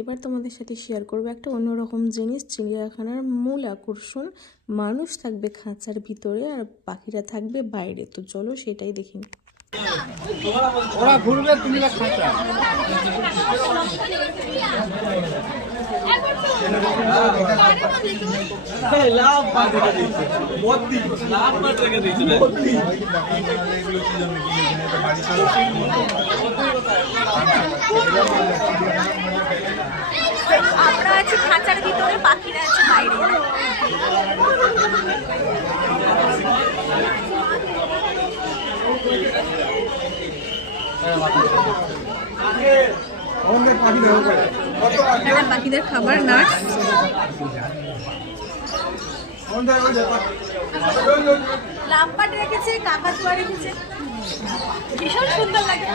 এবার তোমাদের সাথে শেয়ার করবো একটা অন্যরকম জিনিস। চিড়িয়াখানার মূল আকর্ষণ, মানুষ থাকবে খাঁচার ভিতরে আর পাখিরা থাকবে বাইরে। তো চলো সেটাই দেখি। ওরা ঘুরবে, তুমি খাঁচা। আমরা আছি খাঁচার ভিতরে, পাখিরা আছে বাইরে। পাখিদের খাবার নাচ, লাম্পাট রেখেছে, কাকাতুয়া রেখেছে, ভীষণ সুন্দর লাগে।